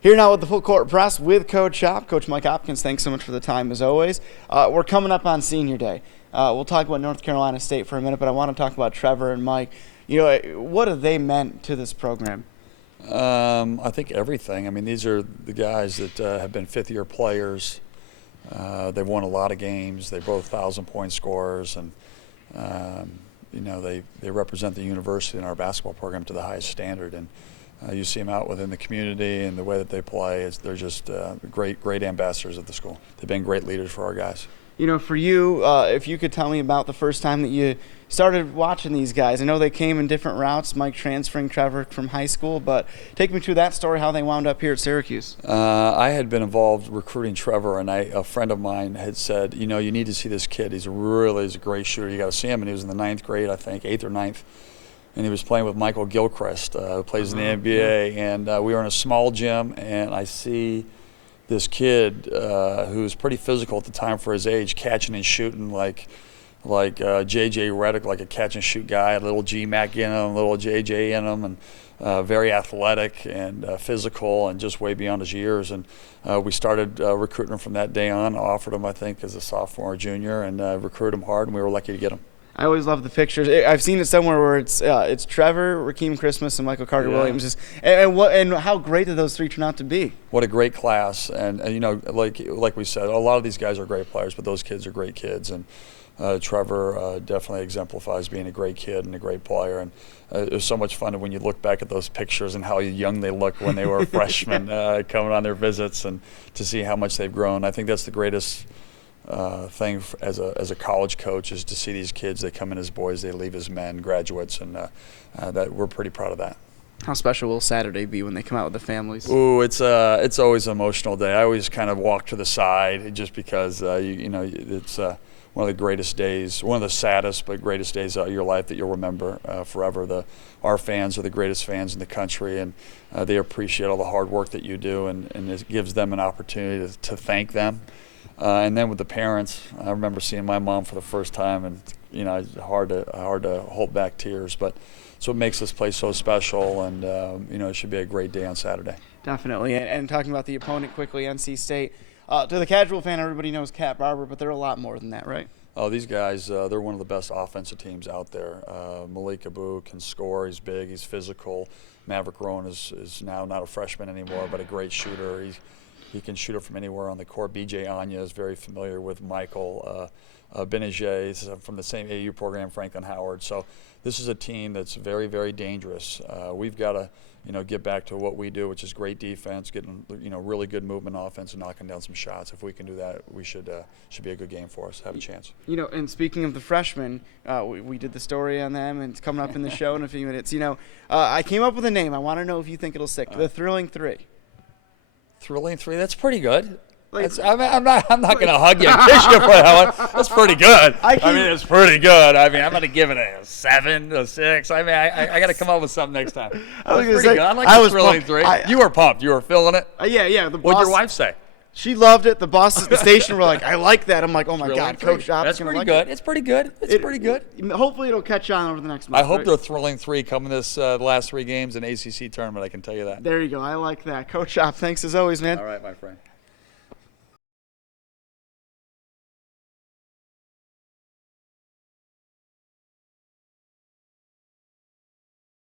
Here now with the Full Court Press with Coach Hop. Coach Mike Hopkins, thanks so much for the time as always. We're coming up on Senior Day. We'll talk about North Carolina State for a minute, but I want to talk about Trevor and Mike. You know, what have they meant to this program? I think everything. I mean, these are the guys that have been fifth-year players. They've won a lot of games. They're both 1,000-point scorers, and you know, they represent the university and our basketball program to the highest standard. And you see them out within the community and the way that they play. They're just great ambassadors of the school. They've been great leaders for our guys. You know, for you, if you could tell me about the first time that you started watching these guys. I know they came in different routes, Mike transferring Trevor from high school, but take me through that story, how they wound up here at Syracuse. I had been involved recruiting Trevor, and a friend of mine had said, you know, you need to see this kid. He's a great shooter. You got to see him. And he was in the 9th grade, I think, 8th or 9th. And he was playing with Michael Gilchrist, who plays in the NBA. And we were in a small gym, and I see this kid who was pretty physical at the time for his age, catching and shooting like J.J. Redick, like a catch-and-shoot guy, a little G-Mac in him, a little J.J. in him, and very athletic and physical and just way beyond his years. And we started recruiting him from that day on, offered him, I think, as a sophomore or junior, and recruited him hard, and we were lucky to get him. I always love the pictures. I've seen it somewhere where it's Trevor, Rakeem Christmas, and Michael Carter-Williams. And how great did those three turn out to be? What a great class. And you know, like we said, a lot of these guys are great players, but those kids are great kids. And Trevor definitely exemplifies being a great kid and a great player. And it was so much fun when you look back at those pictures and how young they look when they were freshmen coming on their visits, and to see how much they've grown. I think that's the greatest thing as a college coach, is to see these kids. They come in as boys, they leave as men, graduates, and that we're pretty proud of that. How special will Saturday be when they come out with the families? Ooh, it's always an emotional day. I always kind of walk to the side just because you know, it's one of the greatest days, one of the saddest but greatest days of your life that you'll remember forever. Our fans are the greatest fans in the country, and they appreciate all the hard work that you do, and it gives them an opportunity to thank them. And then with the parents, I remember seeing my mom for the first time, and you know, it's hard to hold back tears, but it's what makes this place so special. And you know, it should be a great day on Saturday. Definitely. And talking about the opponent quickly, NC State. To the casual fan, everybody knows Cat Barber, but they're a lot more than that, right? Oh, these guys, they're one of the best offensive teams out there. Malik Abu can score. He's big. He's physical. Maverick Rowan is now not a freshman anymore, but a great shooter. He can shoot it from anywhere on the court. B.J. Anya is very familiar with Michael. Benajay is from the same AU program, Franklin Howard. So this is a team that's very, very dangerous. We've got to, you know, get back to what we do, which is great defense, getting, you know, really good movement offense, and knocking down some shots. If we can do that, we should be a good game for us. Have a chance. You know, and speaking of the freshmen, we did the story on them, and it's coming up in the show in a few minutes. You know, I came up with a name. I want to know if you think it'll stick. The Thrilling Three. Thrilling Three, that's pretty good. I'm not going to hug you and kiss you for that one. That's pretty good. I mean, it's pretty good. I mean, I'm going to give it a 7, a 6. I mean, I got to come up with something next time. That's pretty good. I like the Thrilling Three. You were pumped. You were feeling it? Yeah. What'd your wife say? She loved it. The bosses at the station were like, I like that. I'm like, oh, my God, Coach Hopkins. That's pretty good. It's pretty good. It's pretty good. Hopefully it'll catch on over the next month. I hope the Thrilling Three coming this last 3 games in ACC tournament, I can tell you that. There you go. I like that. Coach Hop, thanks as always, man. All right, my friend.